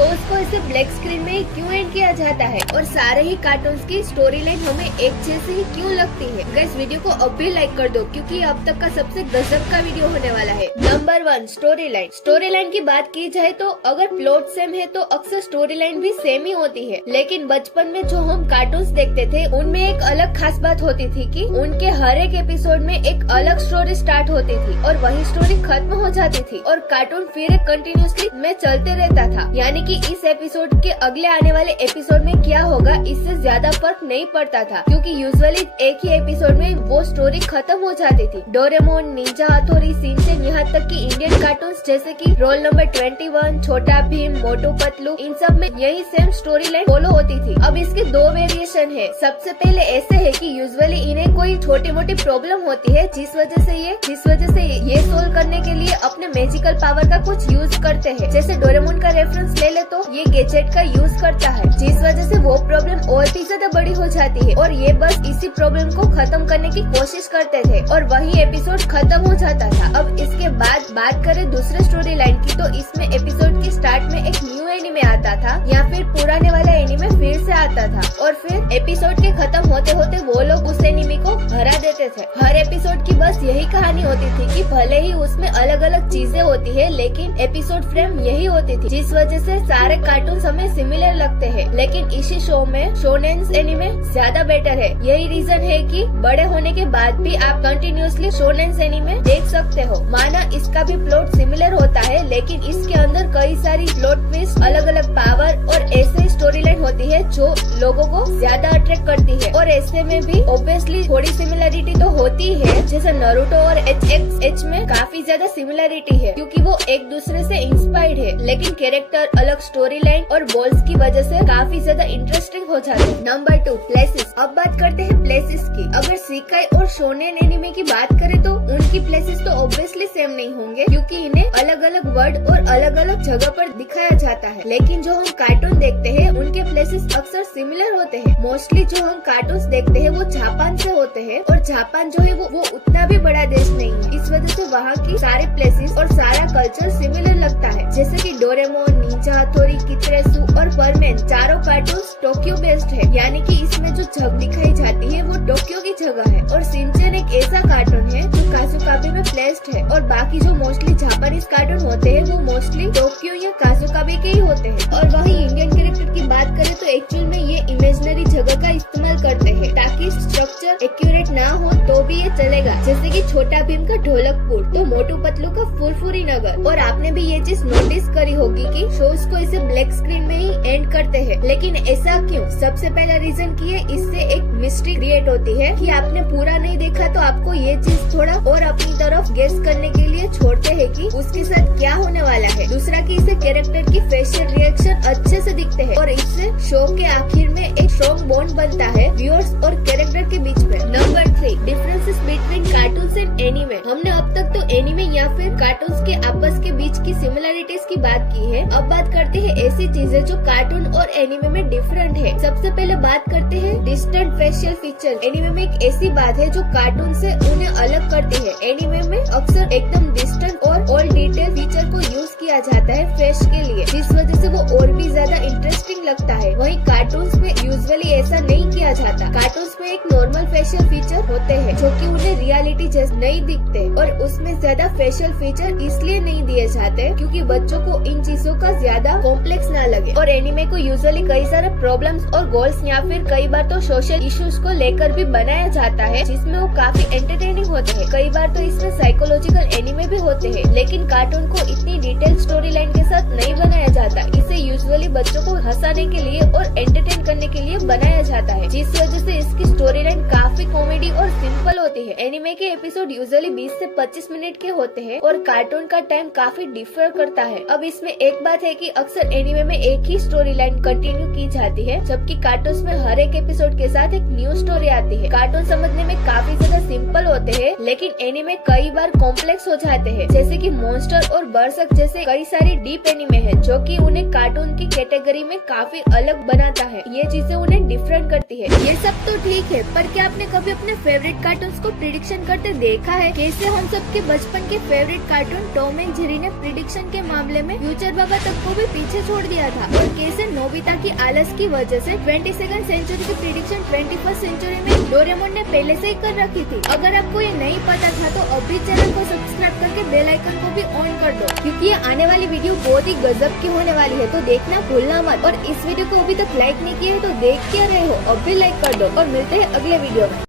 Shows को इसे black screen में क्यों एंड किया जाता है और सारे ही कार्टून्स की स्टोरी लाइन हमें एक जैसे ही क्यों लगती है। गाइस वीडियो को अब भी लाइक कर दो क्योंकि ये अब तक का सबसे गजब का वीडियो होने वाला है। Number 1 story line. Story line की बात की जाए तो अगर प्लॉट सेम है तो अक्सर स्टोरी लाइन भी सेम ही होती है, लेकिन बचपन में जो हम कार्टून्स देखते थे उनमें एक अलग खास बात होती थी कि उनके हर एक एपिसोड में एक अलग स्टोरी स्टार्ट होती थी और वही स्टोरी खत्म हो जाती थी और कार्टून फिर कंटिन्यूसली में चलते रहता था। यानी कि इस एपिसोड के अगले आने वाले एपिसोड में क्या होगा इससे ज्यादा फर्क नहीं पड़ता था, क्योंकि यूजुअली एक ही एपिसोड में वो स्टोरी खत्म हो जाती थी। डोरेमोन, निंजा हथौड़ी, शिनचैन, यहाँ तक कि इंडियन कार्टून्स जैसे कि रोल नंबर 21, छोटा भीम, मोटू पतलू, इन सब में यही सेम स्टोरी लाइन फॉलो होती थी। अब इसके दो वेरिएशन है। सबसे पहले ऐसे है कि यूजुअली इन्हें कोई छोटी मोटी प्रॉब्लम होती है जिस वजह से ये सोल्व करने के लिए अपने मैजिकल पावर का कुछ यूज करते हैं। जैसे डोरेमोन का रेफरेंस ले ले तो ये गैजेट का यूज करता है, जिस वजह से वो प्रॉब्लम और भी ज्यादा बड़ी हो जाती है और ये बस इसी प्रॉब्लम को खत्म करने की कोशिश करते थे और वही एपिसोड खत्म हो जाता था। अब इसके बाद बात करें दूसरे स्टोरी लाइन की, तो इसमें एपिसोड के स्टार्ट में एक न्यू एनिमे आता था या फिर पुराने वाला एनिमे फिर से आता था और फिर एपिसोड के खत्म होते होते वो लोग उस एनिमे को हरा देते थे। हर एपिसोड की बस यही कहानी होती थी कि भले ही उसमें अलग अलग चीजें होती है लेकिन एपिसोड फ्रेम यही होती थी, जिस वजह से सारे कार्टून हमें सिमिलर लगते हैं। लेकिन इसी शो में शोनेन एनिमे ज्यादा बेटर है। यही रीजन है कि बड़े होने के बाद भी आप कंटिन्यूअसली शोनेन एनिमे देख सकते हो। माना इसका भी प्लॉट सिमिलर होता है लेकिन इसके अंदर कई सारी प्लॉट ट्विस्ट, अलग अलग पावर और ऐसे स्टोरी लाइन होती है जो लोगों को ज्यादा अट्रैक्ट करती है। और ऐसे में भी ऑब्वियसली थोड़ी सिमिलरिटी तो होती है, जैसे नारुतो और HXH में काफी ज्यादा सिमिलरिटी है क्योंकि वो एक दूसरे से इंस्पायर्ड है, लेकिन कैरेक्टर, अलग स्टोरी लाइन और बॉल्स की वजह से काफी ज्यादा इंटरेस्टिंग हो जाते हैं। Number 2 places. अब बात करते हैं प्लेसेस की। अगर सीकाई और शोनेन एनिमे की बात करें तो उनकी प्लेसेस तो ऑब्वियसली सेम नहीं होंगे क्योंकि इन्हें अलग अलग वर्ड और अलग अलग जगह पर दिखाया जाता है। लेकिन जो हम कार्टून देखते हैं उनके प्लेसेस अक्सर सिमिलर होते हैं। मोस्टली जो हम कार्टून देखते हैं वो जापान से होते हैं और जापान जो है वो उतना भी बड़ा देश नहीं है, इस वजह से वहाँ की सारे प्लेसेस और सारा कल्चर सिमिलर लगता है। जैसे कि डोरेमोन, निंजा हथौड़ी, कितरेसु और परमेन चारों कार्टून टोक्यो बेस्ड है, यानी कि इसमें जो जगह दिखाई जाती है वो टोक्यो की जगह है। और शिनचैन एक ऐसा कार्टून है जो काजुकाबे में प्लेस्ड है और बाकी जो मोस्टली जापानीज कार्टून होते हैं वो मोस्टली टोक्यो या काजुकाबे के ही होते हैं। और वही इंडियन कैरेक्टर की बात करें तो एक्चुअल में ये इमेजिनरी जगह का इस्तेमाल करते हैं ताकि स्ट्रक्चर एक्यूरेट ना हो तो भी ये चलेगा। जैसे कि छोटा भीम का ढोलकपुर तो मोटू पतलू का फुरफुरी नगर। और आपने भी ये चीज नोटिस करी होगी कि शोज को इसे ब्लैक स्क्रीन में ही एंड करते हैं, लेकिन ऐसा क्यों? सबसे पहला रीजन की है इससे एक मिस्ट्री क्रिएट होती है कि आपने पूरा नहीं देखा तो आपको ये चीज थोड़ा और अपनी तरफ गेस करने के लिए छोड़ते हैं कि उसके साथ क्या होने वाला है। दूसरा कि इसे कैरेक्टर की फेशियल रिएक्शन अच्छे से दिखते हैं और इससे शो के आखिर में एक स्ट्रॉन्ग बॉन्ड बनता है व्यूअर्स और कैरेक्टर के बीच में। Number 3 differences between cartoons and anime. हमने अब तक तो एनिमे या फिर कार्टून्स के आपस के बीच की सिमिलरिटीज की बात की है। अब बात करते हैं ऐसी चीजें जो कार्टून और एनिमे में डिफरेंट है। सबसे पहले बात करते हैं डिस्टेंट फेशियल फीचर। एनिमे में एक ऐसी बात है जो कार्टून से उन्हें अलग करती है। एनिमे में अक्सर एकदम डिस्टेंट और ऑल डिटेल फीचर को यूज किया जाता है फेस के लिए, जिस वजह से वो और भी ज्यादा इंटरेस्टिंग लगता है। वहीं कार्टून्स में यूजुअली ऐसा नहीं किया जाता। कार्टून्स में एक नॉर्मल फेशियल फीचर होते हैं जो कि उन्हें रियलिटी जैसे नहीं दिखते और उसमें ज्यादा फेशियल फीचर इसलिए नहीं दिए जाते क्योंकि बच्चों को इन चीजों का ज्यादा कॉम्प्लेक्स ना लगे। और एनिमे को यूजुअली कई सारे प्रॉब्लम्स और गोल्स या फिर कई बार तो सोशल इश्यूज को लेकर भी बनाया जाता है, जिसमें वो काफी एंटरटेनिंग होते हैं। कई बार तो इसमें साइकोलॉजिकल एनिमे भी होते हैं, लेकिन कार्टून को इतनी डिटेल स्टोरी लाइन के साथ नहीं बनाया जाता। इसे यूजुअली बच्चों को हंसाने के लिए और एंटरटेन करने के लिए बनाया जाता है, जिस वजह से इसकी स्टोरी लाइन काफी कॉमेडी और सिंपल होती है। एनिमे के एपिसोड यूजुअली 20 से 25 मिनट के होते हैं और कार्टून का टाइम काफी डिफर करता है। अब इसमें एक बात है कि अक्सर एनिमे में एक ही स्टोरी लाइन कंटिन्यू की जाती है, जबकि कार्टून में हर एक एपिसोड के साथ एक न्यू स्टोरी आती है। कार्टून समझने में काफी ज्यादा सिंपल होते हैं, लेकिन एनिमे कई बार कॉम्प्लेक्स हो जाते हैं, जैसे कि मॉन्स्टर और बरसक जैसे कई सारी डीप एनिमे हैं जो कि उन्हें कार्टून की कैटेगरी में काफी अलग बनाता है। ये चीजें उन्हें डिफरेंट करती है। ये सब तो ठीक है, पर क्या आपने कभी अपने फेवरेट कार्टून्स को प्रिडिक्शन करते देखा है? कैसे हम सबके बचपन के favourite cartoon Tom and Jerry ने प्रिडिक्शन के मामले में फ्यूचर बाबा तक को भी पीछे छोड़ दिया था, और कैसे नोबिता की आलस की वजह से 22nd सेंचुरी की प्रिडिक्शन 21st सेंचुरी में डोरेमोन ने पहले से ही कर रखी थी। अगर आपको ये नहीं पता था तो अभी चैनल को सब्सक्राइब करके बेल आइकन को भी ऑन कर दो, क्योंकि ये आने वाली वीडियो बहुत ही गजब की होने वाली है, तो देखना भूलना मत। और इस वीडियो को अभी तक लाइक नहीं किया है तो देख क्या रहे हो, अभी लाइक कर दो और मिलते हैं अगले वीडियो में।